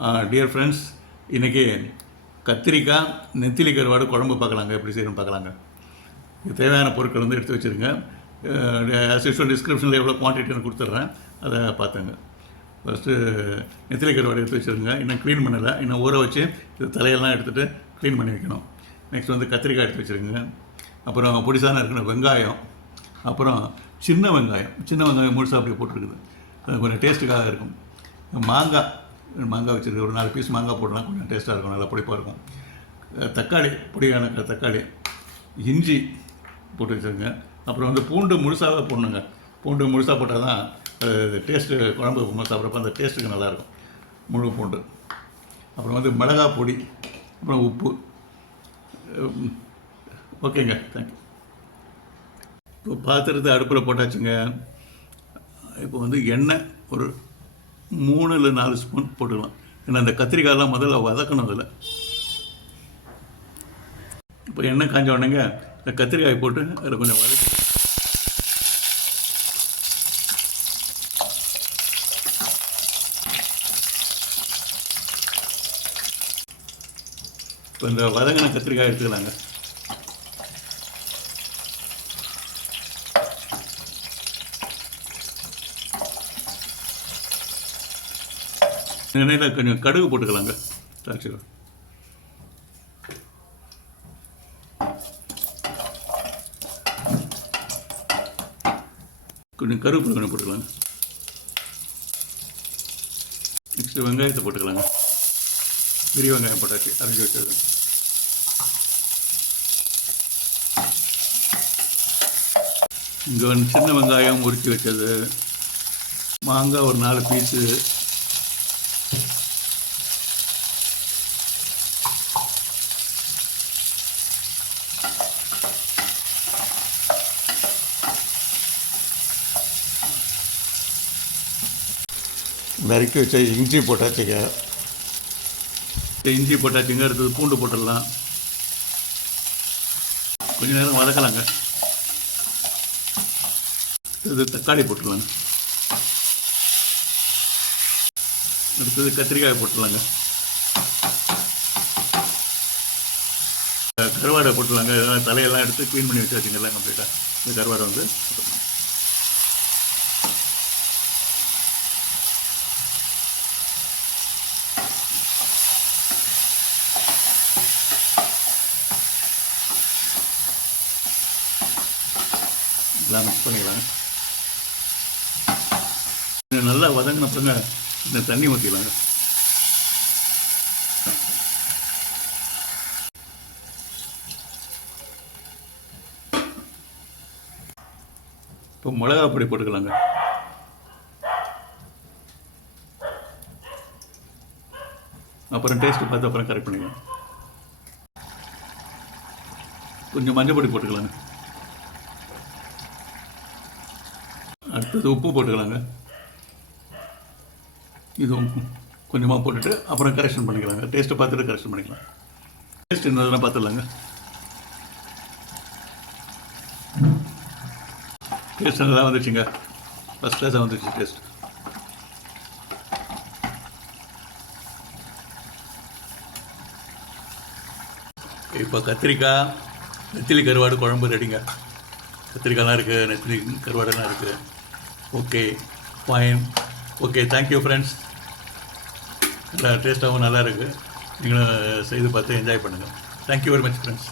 Dear friends, இன்றைக்கி கத்திரிக்காய் நெத்திலி கருவாடு குழம்பு பார்க்கலாங்க. எப்படி செய்யணும்னு பார்க்கலாங்க. இது தேவையான பொருட்கள் வந்து எடுத்து வச்சுருங்க. ஆஸ் யூஷுவல் டிஸ்கிரிப்ஷனில் எவ்வளோ குவான்டிட்டின்னு கொடுத்துட்றேன், அதை பார்த்துங்க. ஃபஸ்ட்டு நெத்திலி கருவாடு எடுத்து வச்சுருங்க. இன்னும் க்ளீன் பண்ணலை, இன்னும் ஊற வச்சு இது தலையெல்லாம் எடுத்துகிட்டு க்ளீன் பண்ணி வைக்கணும். நெக்ஸ்ட் வந்து கத்திரிக்காய் எடுத்து வச்சுருங்க. அப்புறம் பொடிசான இருக்கணும் வெங்காயம், அப்புறம் சின்ன வெங்காயம் முழுசாக அப்படி போட்டிருக்குது. அது கொஞ்சம் டேஸ்ட்டுக்காக இருக்கும். மாங்காய் வச்சுருக்கு, ஒரு 4 பீஸ் மாங்காய் போடலாம், கொஞ்சம் டேஸ்ட்டாக இருக்கும், நல்லா புளிப்பாக இருக்கும். தக்காளி, பொடியான தக்காளி, இஞ்சி போட்டு வச்சுருங்க. அப்புறம் வந்து பூண்டு முழுசாக போடணுங்க. பூண்டு முழுசாக போட்டால் தான் டேஸ்ட்டு, குழம்பு சாப்பிட்றப்ப அந்த டேஸ்ட்டுக்கு நல்லாயிருக்கும். முழு பூண்டு. அப்புறம் வந்து மிளகாய் பொடி, அப்புறம் உப்பு. ஓகேங்க, தேங்க்யூ. இப்போ பாத்திரத்தை அடுப்பில் போட்டாச்சுங்க. இப்போ வந்து எண்ணெய் ஒரு 3 இல்லை 4 ஸ்பூன் போட்டுக்கலாம். ஏன்னா அந்த கத்திரிக்காயெல்லாம் முதல்ல வதக்கணும். அதில் இப்போ எண்ணெய் காஞ்ச உடனேங்க இந்த கத்திரிக்காய் போட்டு அதில் கொஞ்சம் வதக்கி, இப்போ இந்த வதங்கின கத்திரிக்காய் எடுத்துக்கலாங்க. எண்ணெயில் கொஞ்சம் கடுகு போட்டுக்கலாங்க. தாட்சி கொஞ்சம் கருவேப்பிலை கொஞ்சம் போட்டுக்கலாங்க. நெக்ஸ்ட்டு வெங்காயத்தை போட்டுக்கலாங்க. பெரிய வெங்காயம் போட்டாச்சு, அரைஞ்சி வச்சது. இங்கே சின்ன வெங்காயம் உரிச்சி வச்சது, மாங்காய் ஒரு 4 பீஸு, நறுக்கி வச்ச இஞ்சி போட்டாச்சுங்க. அடுத்தது பூண்டு போட்டுடலாம். கொஞ்சம் நேரம் வதக்கலாங்க. இது தக்காளி போட்டுடலாங்க. அடுத்தது கத்திரிக்காய் போட்டுடலாங்க. கருவாடை போட்டுடலாங்க. தலையெல்லாம் எடுத்து க்ளீன் பண்ணி வச்சாச்சுங்கெல்லாம் கம்ப்ளீட்டாக. இந்த கருவாடை வந்து எல்லாம் மிக்ஸ் பண்ணிக்கலாங்க. நல்லா வதங்கினப்பங்க இந்த தண்ணி ஊற்றிக்கலாங்க. இப்போ மிளகா பொடி போட்டுக்கலாங்க. அப்புறம் டேஸ்ட்டு பார்த்து அப்புறம் கரெக்ட் பண்ணிக்கலாம். கொஞ்சம் மஞ்சள் பொடி போட்டுக்கலாங்க. அடுத்தது உப்பு போட்டுக்கலாங்க. இது கொஞ்சமாக போட்டுட்டு அப்புறம் கரெக்ஷன் பண்ணிக்கலாங்க. டேஸ்ட்டை பார்த்துட்டு கரெக்ஷன் பண்ணிக்கலாம். டேஸ்ட் என்னதெல்லாம் பார்த்துடலாங்க. டேஸ்ட் நல்லா வந்துச்சுங்க. ஃபஸ்ட் கிளாஸாக வந்துச்சு டேஸ்ட். இப்போ கத்திரிக்காய் நெத்திலி கருவாடு குழம்பு ரெடிங்க. கத்திரிக்காய்லாம் இருக்குது, நெத்திலி கருவாடெல்லாம் இருக்குது. Okay, fine. Okay, thank you friends. நல்லா டேஸ்ட்டாகவும் நல்லா இருக்குது. நீங்களும் செய்து பார்த்து என்ஜாய் பண்ணுங்கள். Thank you very much friends.